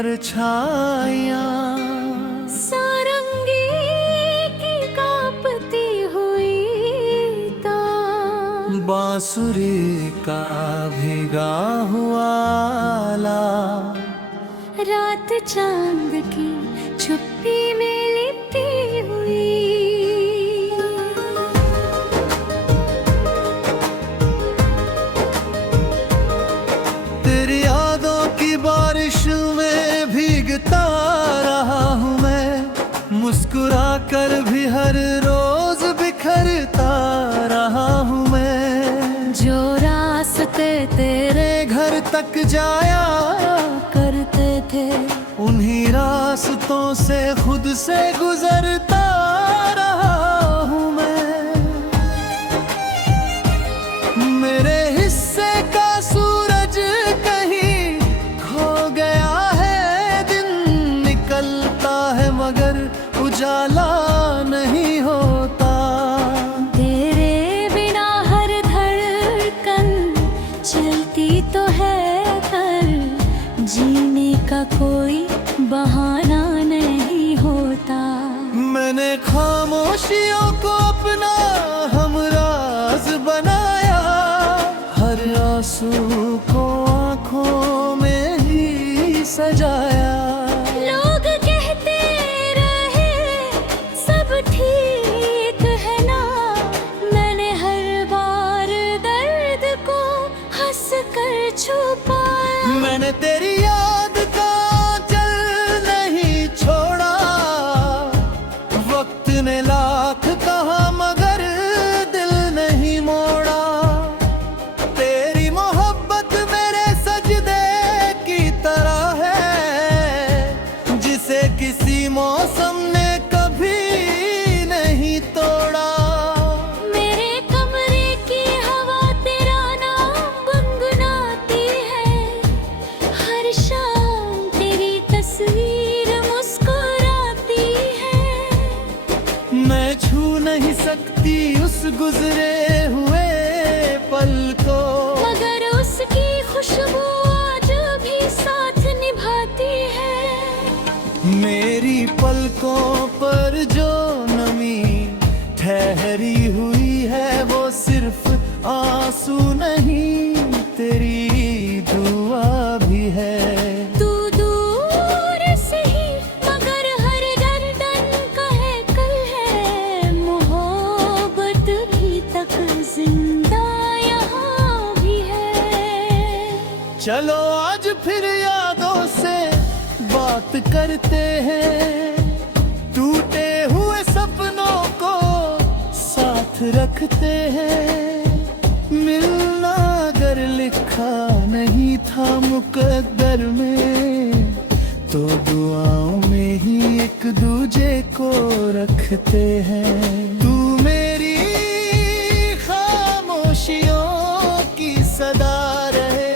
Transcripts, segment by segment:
परछाइयाँ, सारंगी की कांपती हुई तार, बांसुरी का भीगा हुआ आला, रात चांद की चुप्पी में लिपटी हुई। तेरी यादों की बारिश में भीगता रहा हूँ मैं, मुस्कुरा कर भी हर रोज बिखरता रहा हूँ मैं। जो रास्ते तेरे घर तक जाया करते थे, उन्हीं रास्तों से खुद से गुजरता रहा हूँ मैं। मेरे हिस्से का सूरज कहीं खो गया है, दिन निकलता है मगर उजाला नहीं होता। तेरे बिना हर धड़कन चलती तो है, पर जीने का कोई बहाना नहीं होता। मैंने खामोशियों को अपना हमराज बनाया, हर आंसू को आंखों में ही सजाया। लोग कहते रहे सब ठीक है ना, मैंने हर बार दर्द को हंस कर छुपाया। मैंने तेरी याद का चल नहीं छोड़ा, वक्त ने लाख कहा मगर दिल नहीं मोड़ा। तेरी मोहब्बत मेरे सजदे की तरह है, जिसे किसी मौसम ने कभी नहीं तोड़ा। मेरे कमरे की हवा तेरा नाम गुनगुनाती है, हर शाम तेरी तस्वीर मुस्कुराती है। मैं छू नहीं सकती उस गुजरे हुए पल को, मगर उसकी खुशबू आज भी साथ निभाती है। मेरी पलकों पर जो नमी ठहरी हुई है, वो सिर्फ आंसू नहीं तेरी दुआ भी है। तू दूर से ही मगर हर गर्दन का है कल है, मोहब्बत भी तक जिंदा यहाँ भी है। चलो आज फिर यादों से बात करते हैं, टूटे हुए सपनों को साथ रखते हैं। मिलना अगर लिखा नहीं था मुकद्दर में, तो दुआओं में ही एक दूजे को रखते हैं। तू मेरी खामोशियों की सदा रहे,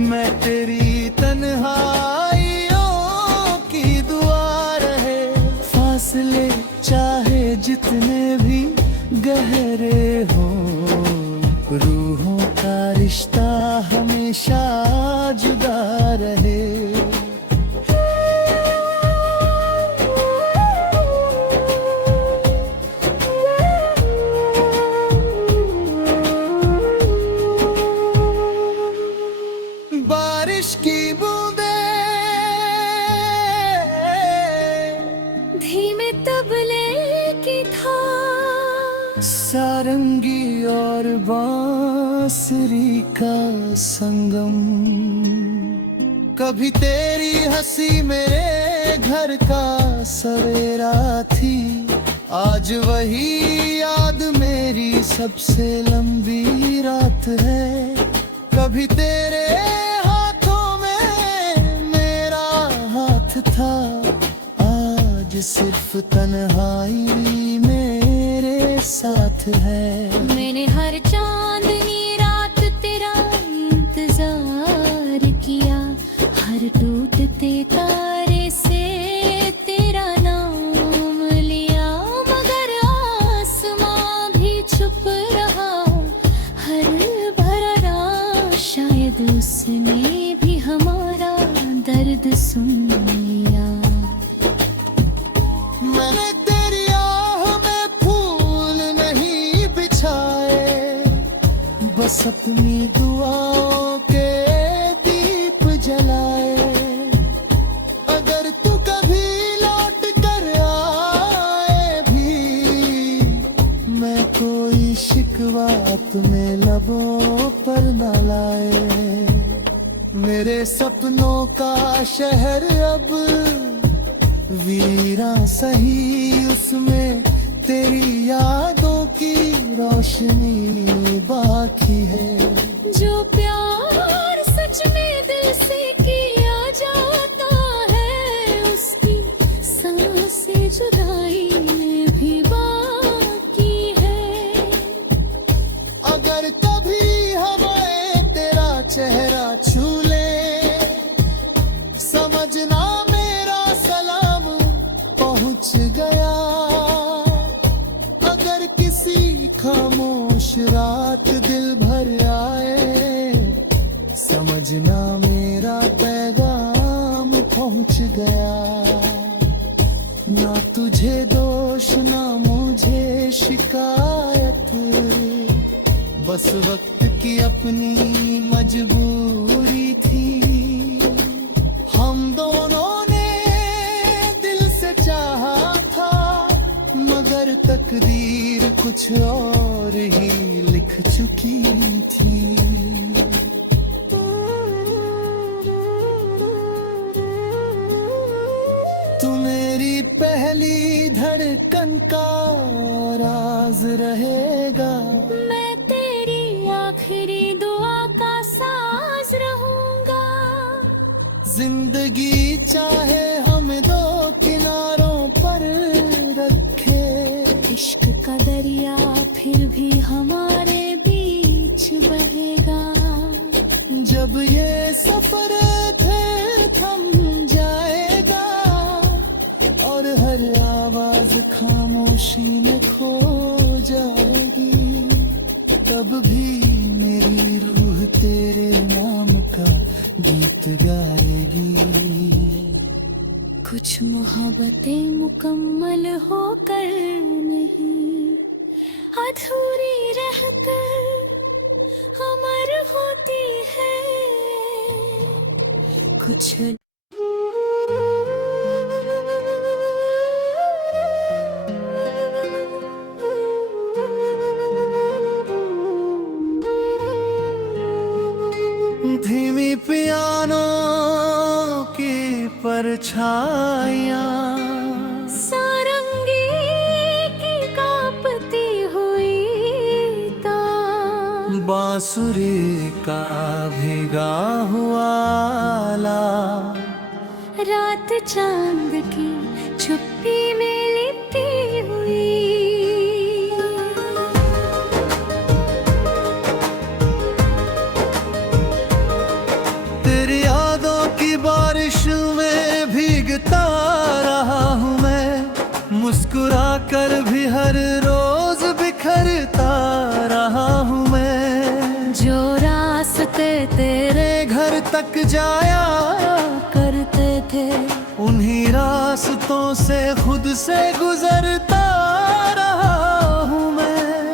मैं तेरी तन्हाइयों की दुआ रहे। फासले चाहे जितने भी गहरे हों, रूहों का रिश्ता हमेशा जुदा रहे। बारिश की बूंदें धीमे तबले की थाह, सारंगी और बांसुरी का संगम। कभी तेरी हंसी मेरे घर का सवेरा थी, आज वही याद मेरी सबसे लंबी रात है। कभी तेरे हाथों में मेरा हाथ था, आज सिर्फ तन्हाई मेरे साथ है। मैंने हर चांदनी रात तेरा इंतजार किया, हर टूटते तारे से तेरा नाम लिया, मगर आसमां भी चुप रहा। हर भरा रात शायद उसने भी हमारा दर्द दर्द सुन लिया। मैंने तेरी आह में फूल नहीं बिछाए, बस अपनी दुआओं के दीप जलाए। अगर तू कभी लौट कर आए भी, मैं कोई शिकवा तुम्हें लबों पर न लाए। मेरे सपनों का शहर अब वीरा सही, उसमें तेरी यादों की रोशनी बाकी है। जो प्यार सच में दिल से किया जाता है, उसकी सांसें जुदाई में भी बाकी है। अगर कभी हमें तेरा चेहरा छू ले, समझना मेरा सलाम पहुंच गया। अगर किसी खामोश रात दिल भर आए, समझना मेरा पैगाम पहुंच गया। ना तुझे दोष ना मुझे शिकायत, बस वक्त की अपनी मजबूरी थी। हम दोनों ने दिल से चाहा था, मगर तकदीर कुछ और ही लिख चुकी थी। तू मेरी पहली धड़कन का राज रहेगा, मैं तेरी आखिरी दुआ का साज रहूंगा। जिंदगी चाहे हम दो किनारों पर रखे, इश्क का दरिया फिर भी हमारे बीच बहेगा। जब ये सफर फिर थम जाएगा, और हर आवाज खामोशी में खो जाएगी, तब भी मेरी रूह तेरे नाम का गीत गाएगी। कुछ मोहब्बतें मुकम्मल होकर नहीं, अधूरी रहकर अमर होती है। कुछ धीमी पियानो की परछाइयाँ, सारंगी की कांपती हुई तार, बांसुरी का भीगा हुआ आला, रात चांद की चुप्पी में लिपटी हुई। तेरी यादों की बारिश में भीगता रहा हूँ मैं, मुस्कुरा कर भी हर रोज बिखरता रहा हूँ मैं। जो रास्ते तेरे घर तक जाया करते थे, उन्हीं रास्तों से खुद से गुजरता रहा हूँ मैं।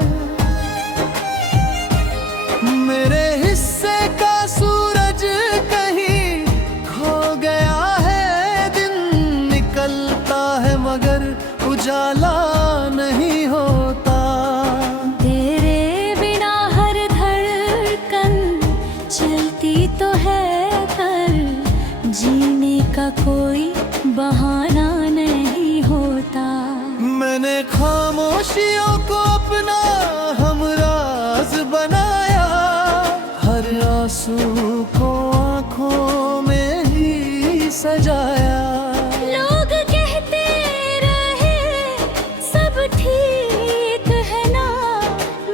मेरे हिस्से का सूरज कहीं खो गया है, दिन निकलता है मगर उजाला नहीं होता। तेरे बिना हर धड़कन चलती तो है, पर जीने का कोई बहाना नहीं होता। मैंने खामोशियों को अपना हमराज बनाया, हर आंसू को आंखों में ही सजाया। लोग कहते रहे सब ठीक है ना,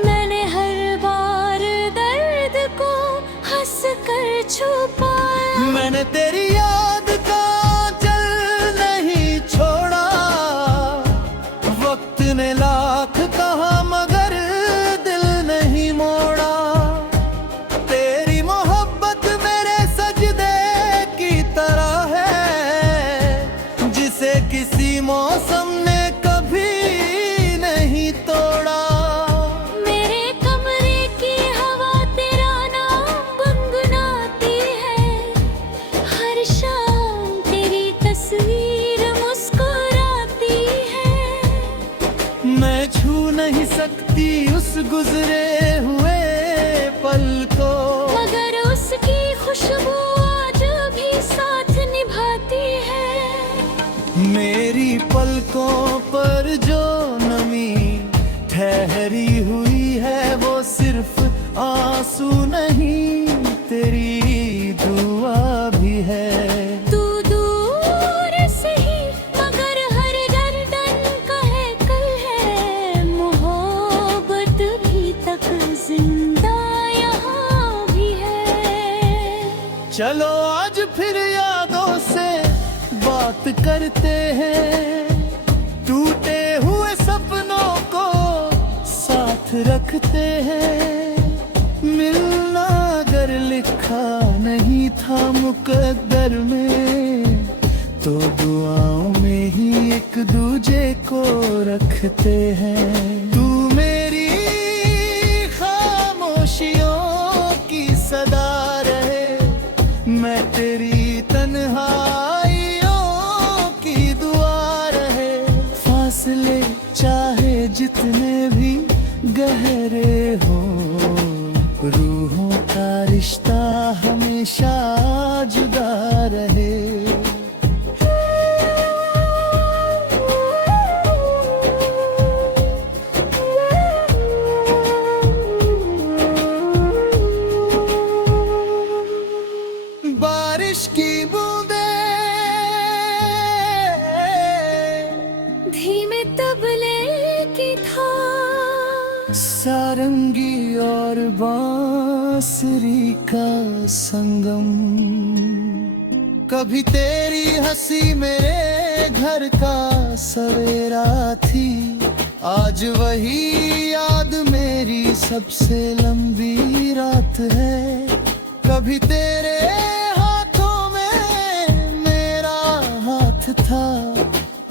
मैंने हर बार दर्द को हंस कर छुपाया। मैंने तेरी याद का चल नहीं छोड़ा, वक्त ने लाख कहा मगर दिल नहीं मोड़ा। तेरी मोहब्बत मेरे सजदे की तरह है, शाम तेरी तस्वीर मुस्कुराती है। मैं छू नहीं सकती उस गुजरे हुए पल को, मगर उसकी खुशबू आज भी साथ निभाती है। मेरी पलकों पर जो नमी ठहरी हुई है वो सिर्फ आंसू नहीं, तेरी दुआ भी है। तू दूर से ही मगर हर गर्दन कहे कल है, मोहब्बत भी तक जिंदा यहाँ भी है। चलो आज फिर यादों से बात करते हैं, टूटे हुए सपनों को साथ रखते हैं। मिलना अगर लिखा नहीं था मुकद्दर में, तो दुआओं में ही एक दूजे को रखते हैं। तू मेरी खामोशियों की सदा रहे, मैं तेरी तन्हाइयों की दुआ रहे। फासले चाहे जितने भी गहरे हो, रूहों का रिश्ता हमेशा जुदा रहे। बारिश की बूंदें धीमे तबले की था, सारंगी और बांसुरी का संगम। कभी तेरी हंसी मेरे घर का सवेरा थी, आज वही याद मेरी सबसे लंबी रात है। कभी तेरे हाथों में मेरा हाथ था,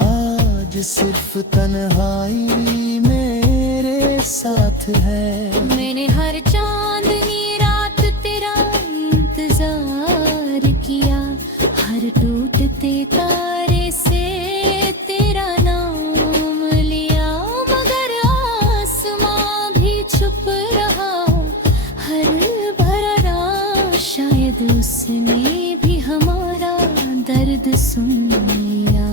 आज सिर्फ तन्हाई मेरे साथ है। मैंने हर चांदनी रात तेरा इंतजार किया, हर टूटते तारे से तेरा नाम लिया। मगर आसमां भी छुप रहा, हर भरा रात शायद उसने भी हमारा दर्द सुन लिया।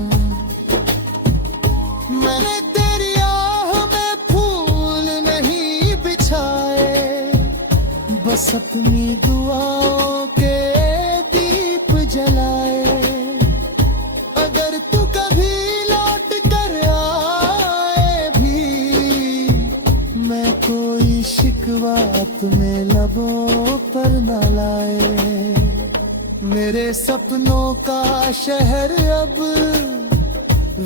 मैंने तेरी आह में फूल नहीं बिछाए, बस अपनी दुआओं के दीप जलाए। अगर तू कभी लौट कर आए भी, मैं कोई शिकवा अपने लबों पर न लाए। मेरे सपनों का शहर अब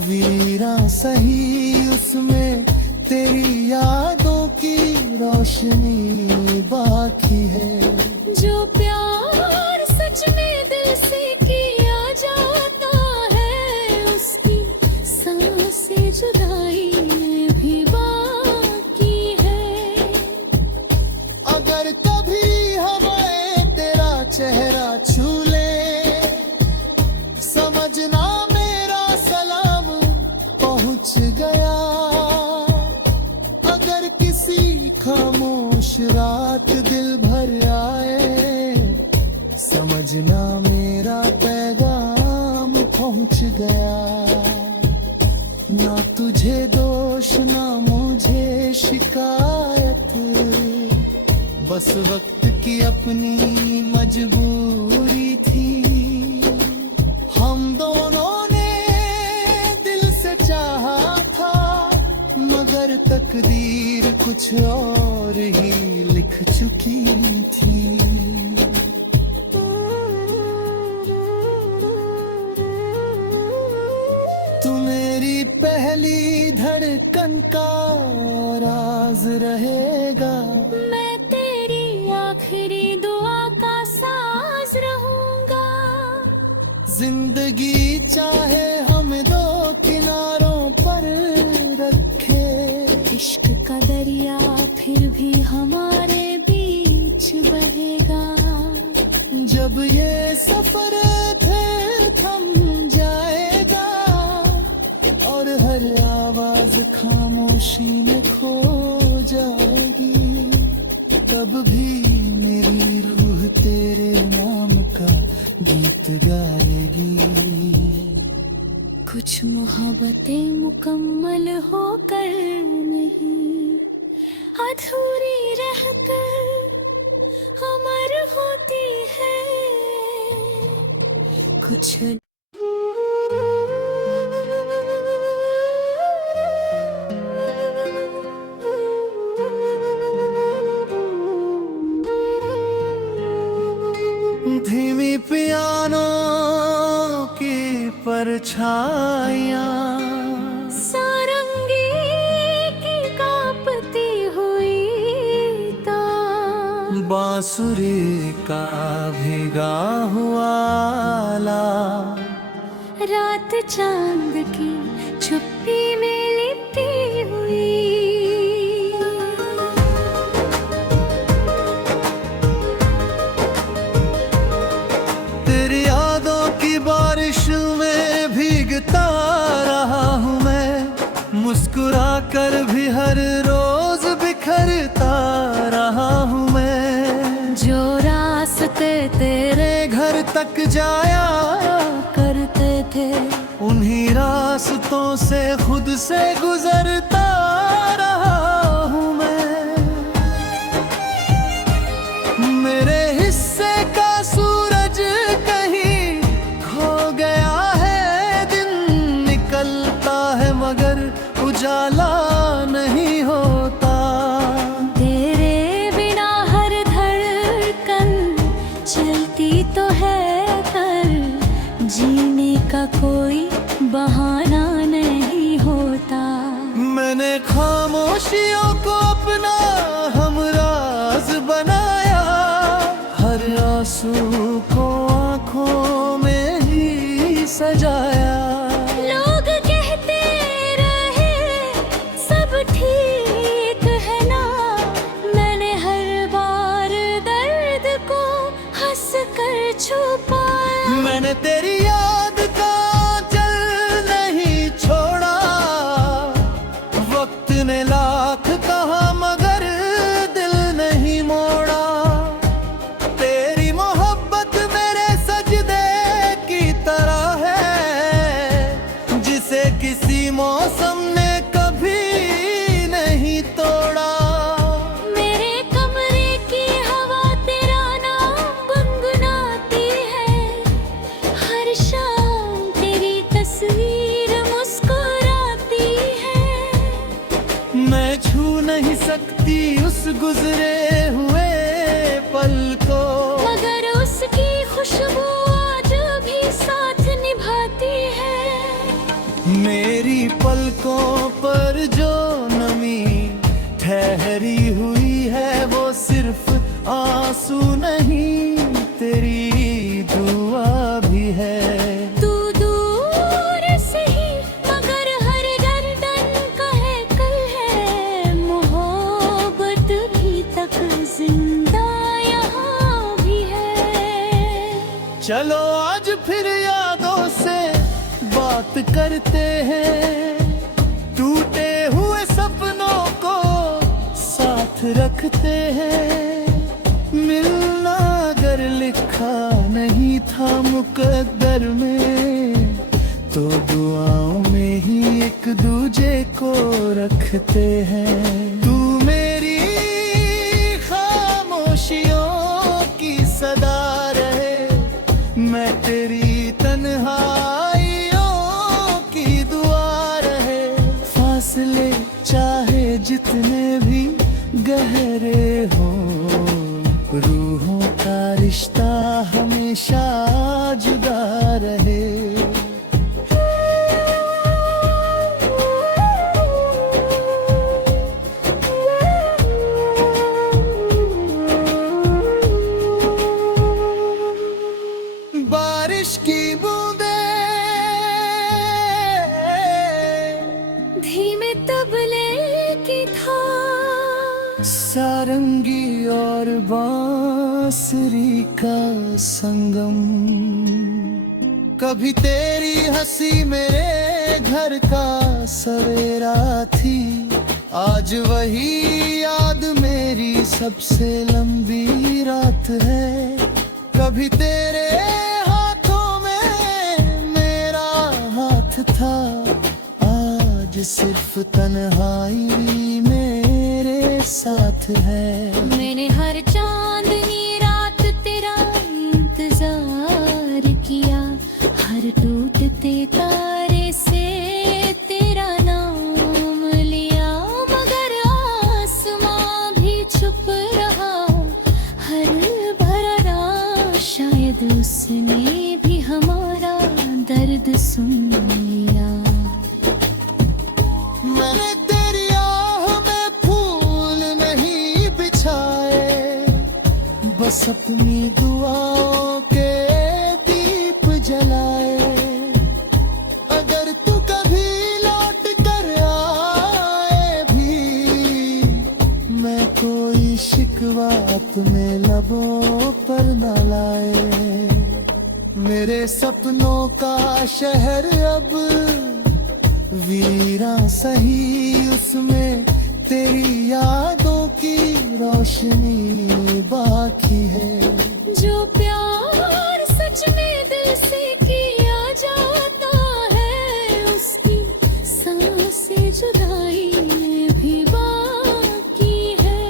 वीरा सही, उसमें तेरी यादों की रोशनी बाकी है। जो प्यार सच में दिल से किया जाता है, उसकी सांसें जुदाई में भी बाकी है। अगर कभी हमें तेरा चेहरा छू ले, समझना मेरा सलाम पहुंच गया। अगर किसी खामोश रात दिल भर आए, समझना मेरा पैगाम पहुंच गया। ना तुझे दोष ना मुझे शिकायत, बस वक्त की अपनी मजबूरी थी। हम दोनों ने दिल से चाहा था, मगर तकदीर कुछ और ही लिख चुकी थी। तू मेरी पहली धड़कन का राज रहेगा, मैं तेरी आखिरी दुआ का साज रहूंगा। जिंदगी चाहे हम दो किनारों पर रखे, इश्क का दरिया फिर भी हमारे बीच बहेगा। जब ये सफर थे और खामोशी में खो जाएगी, तब भी मेरी रूह तेरे नाम का गीत गाएगी। कुछ मोहब्बतें मुकम्मल होकर नहीं, अधूरी रहकर अमर होती है। कुछ धीमी पियानो की परछाइयाँ, सारंगी की कांपती हुई तार, बांसुरी का भीगा हुआ आला, रात चांद की चुप्पी में लिपटी हुई। तेरी यादों की बारिश में भीगता रहा हूँ मैं, मुस्कुरा कर भी हर रोज बिखरता रहा हूँ मैं। जो रास्ते तेरे घर तक जाया करते थे, उन्हीं रास्तों से खुद से गुजरता रहा हूँ मैं। मेरे हिस्से का सूरज कहीं खो गया है, दिन निकलता है मगर उजाला नहीं होता। तेरे बिना हर धड़कन चलती तो है, पर जीने का कोई बहाना नहीं होता। मैंने खामोशियों को अपना हमराज बनाया, हर आंसू को आंखों में ही सजाया। लोग कहते रहे सब ठीक है ना, मैंने हर बार दर्द को हंस कर छुपाया। मैंने तेरी याद का चल नहीं छोड़ा, वक्त ने लाख कहा मगर दिल नहीं मोड़ा। तेरी मोहब्बत मेरे सजदे की तरह है, जिसे किसी मौसम ने कभी नहीं तोड़ा। मेरे कमरे की हवा तेरा नाम गुनगुनाती है, हर शाम तेरी तस्वीर मुस्कुराती है। मैं छू नहीं सकती उस गुजरे हुए पल को, मगर उसकी खुशबू आज भी साथ निभाती है। मेरी पलकों पर जो नमी ठहरी हुई है, वो सिर्फ आंसू नहीं तेरी दुआ भी है। तू दूर से ही मगर हर गर्दन का है कल है, मोहब्बत भी तक जिंदा यहाँ भी है। चलो आज फिर यादों से बात करते हैं, टूटे हुए सपनों को साथ रखते हैं। मिलना अगर लिखा नहीं था मुकद्दर में, तो दुआओं में ही एक दूजे को रखते हैं। तू मेरी खामोशियों की सदा रहे, मैं तेरी तन्हाइयों की दुआ रहे। फासले चाहे जितने भी गहरे हों, रूहों का रिश्ता हमेशा जुदा रहे। बारिश की बूंदें धीमे तबले की था, सारंगी और बांसुरी का संगम। कभी तेरी हंसी मेरे घर का सवेरा थी। आज वही याद मेरी सबसे लंबी रात है। कभी तेरे हाथों में मेरा हाथ था, आज सिर्फ तन्हाई मेरे साथ है। मैंने हर चांदनी रात तेरा इंतजार किया, हर टूटते तारे से तेरा नाम लिया। मगर आसमां भी छुप रहा, हर भरा शायद उसने भी हमारा दर्द सुन लिया। मैंने तेरी आह में फूल नहीं बिछाए, बस अपनी दुआओं के दीप जलाए। अगर तू कभी लौट कर आए भी, मैं कोई शिकवा अपने लबों पर न लाए। मेरे सपनों का शहर अब वीरा सही, उसमें तेरी यादों की रोशनी बाकी है। जो प्यार सच में दिल से किया जाता है, उसकी सांसें जुदाई में भी बाकी है।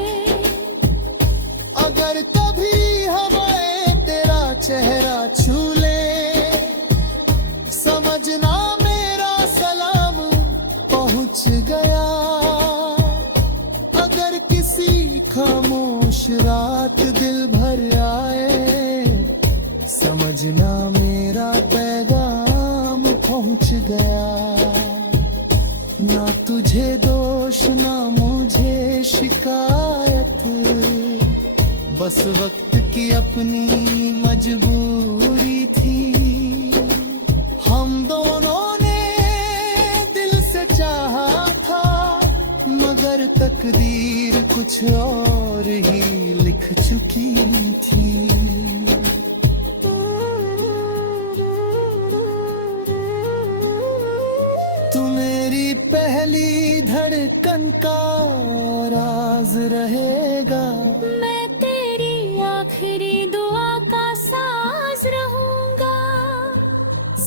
अगर कभी हमें तेरा चेहरा छू ले, समझना मेरा सलाम पहुंच गया। अगर किसी खामोश रात दिल भर आए, समझना मेरा पैगाम पहुंच गया। ना तुझे दोष ना मुझे शिकायत, बस वक्त की अपनी मजबूरी थी। हम दोनों ने दिल से चाहा था, मगर तकदीर कुछ और ही लिख चुकी थी। तू मेरी पहली धड़कन का राज रहेगा, मैं तेरी आखिरी दुआ का साज रहूंगा।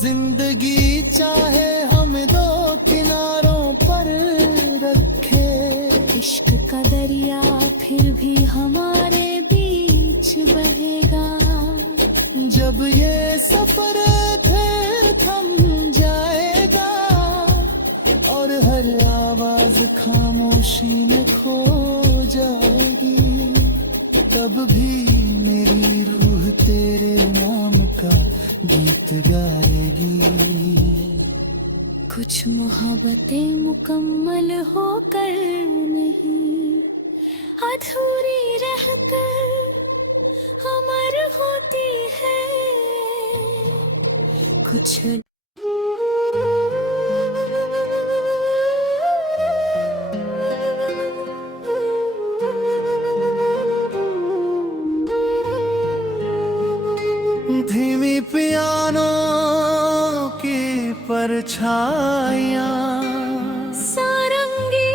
जिंदगी चाहे हम दो किनारों पर रखे, इश्क का दरिया फिर भी हमारे बीच बहेगा। जब ये सफर फिर थम जाएगा, और हर आवाज खामोशी में खो जाएगी, तब भी मेरी रूह तेरे नाम का गीत गाएगी। कुछ मोहब्बतें मुकम्मल होकर नहीं, अधूरी रहकर अमर होती है। कुछ धीमी पियानो की परछाइयाँ, सारंगी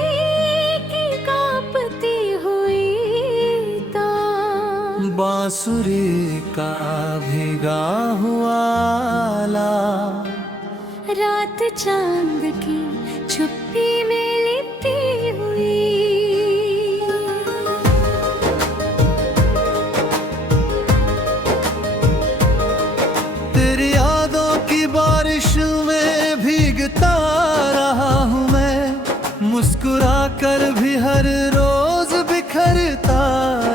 की कांपती हुई तार, बांसुरी का भीगा हुआ आला, रात चांद की चुप्पी में लिपटी हुई। तेरी यादों की बारिश में भीगता रहा हूँ मैं, मुस्कुरा कर भी हर रोज बिखरता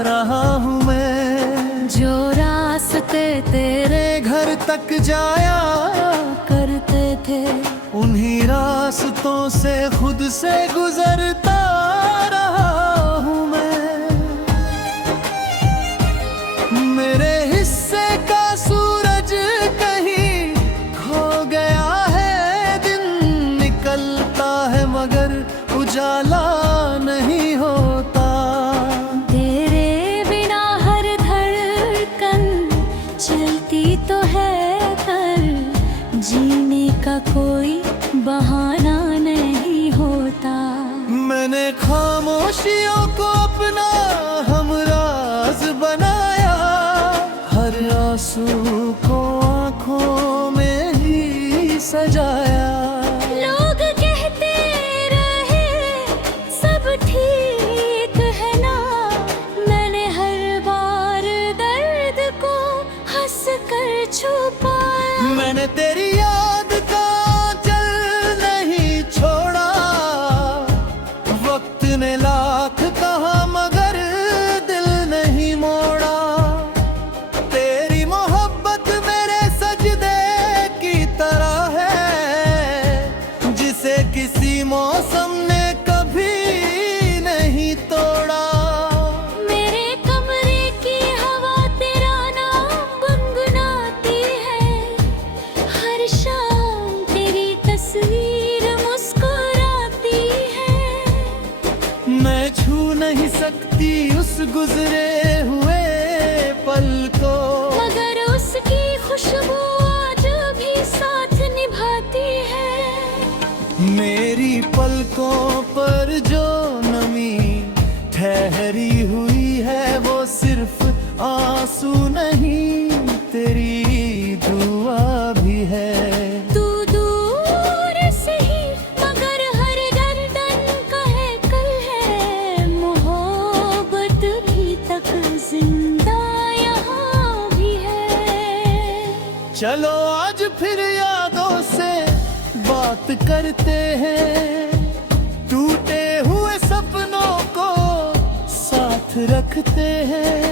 रहा हूँ मैं। जो रास्ते तेरे घर तक जाया करते थे, उन्हीं रास्तों से खुद से गुजरता रहा हूँ मैं। मेरे हिस्से का सूरज कहीं खो गया है, दिन निकलता है मगर उजाला नहीं होता। तेरे बिना हर धड़कन चलती तो है, पर जीने का कोई बहाना नहीं होता। मैंने खामोशियों को अपना हमराज बनाया, हर आंसू को आंखों में ही सजाया। लोग कहते रहे सब ठीक है ना, मैंने हर बार दर्द को हंस कर छुपाया। मैंने तेरी याद का चल नहीं छोड़ा, वक्त ने लाख कहा मगर दिल नहीं मोड़ा। तेरी मोहब्बत मेरे सजदे की तरह है, जिसे किसी मौसम ने कभी नहीं तोड़ा। मेरे कमरे की हवा तेरा नाम गुनगुनाती है, हर शाम तेरी तस्वीर मुस्कुराती है। मैं छू नहीं सकती उस गुजरे हुए पल को, मगर उसकी खुशबू आज भी साथ निभाती है। मेरी पलकों पर जो नमी ठहरी हुई है, वो सिर्फ आंसू नहीं तेरी दुआ भी है। तू दूर से ही मगर हर गर्दन का है कल है, मोहब्बत भी तक जिंदा यहाँ भी है। चलो आज फिर यादों से बात करते हैं, टूटे हुए सपनों को साथ रखते हैं।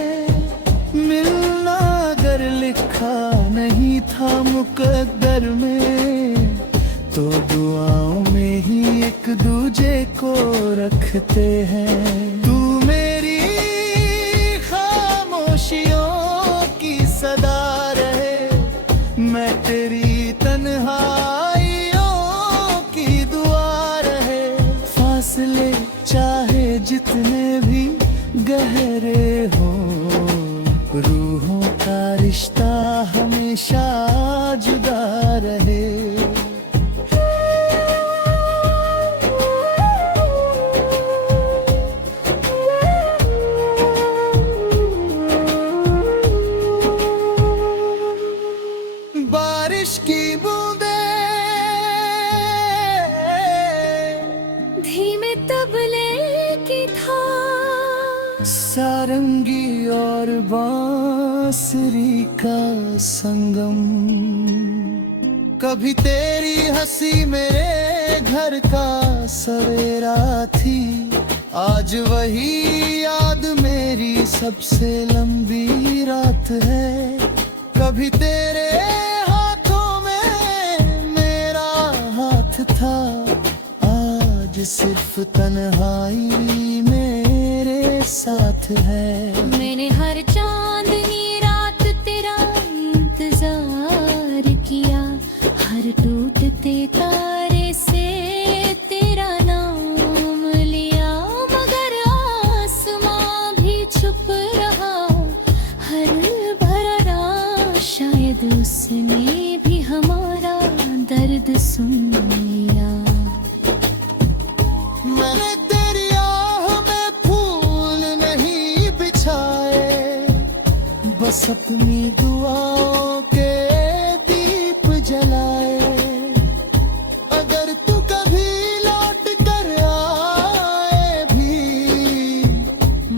मिलना अगर लिखा नहीं था मुकद्दर में, तो दुआओं में ही एक दूजे को रखते हैं। तू मेरी खामोशियों की सदा रहे, मैं तेरी तन्हाइयों की दुआ रहे। फासले चाहे जितने भी गहरे हों, रूहों का रिश्ता हमेशा जुदा रहे। बारिश की बूंदें धीमे तबले की था, सारंगी और बांसुरी का संगम। कभी तेरी हंसी मेरे घर का सवेरा थी, आज वही याद मेरी सबसे लंबी रात है। कभी तेरे हाथों में मेरा हाथ था, आज सिर्फ तन्हाई मेरे साथ है। मैंने हर चांदनी रात तेरा इंतजार किया, हर टूटते तारे से तेरा नाम लिया। मगर आसमां भी छुप रहा, हर भरा शायद उसने भी हमारा दर्द सुन लिया। मैंने तेरी आह में फूल नहीं बिछाए, बस अपनी दुआओं के दीप जलाए। अगर तू कभी लौट कर आए भी,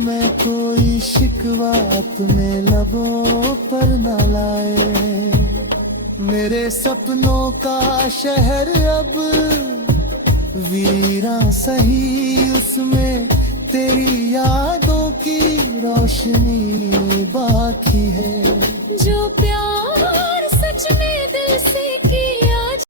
मैं कोई शिकवा अपने लबों पर न लाए। मेरे सपनों का शहर अब वीरा सही, उसमें तेरी यादों की रोशनी बाकी है। जो प्यार सच में दिल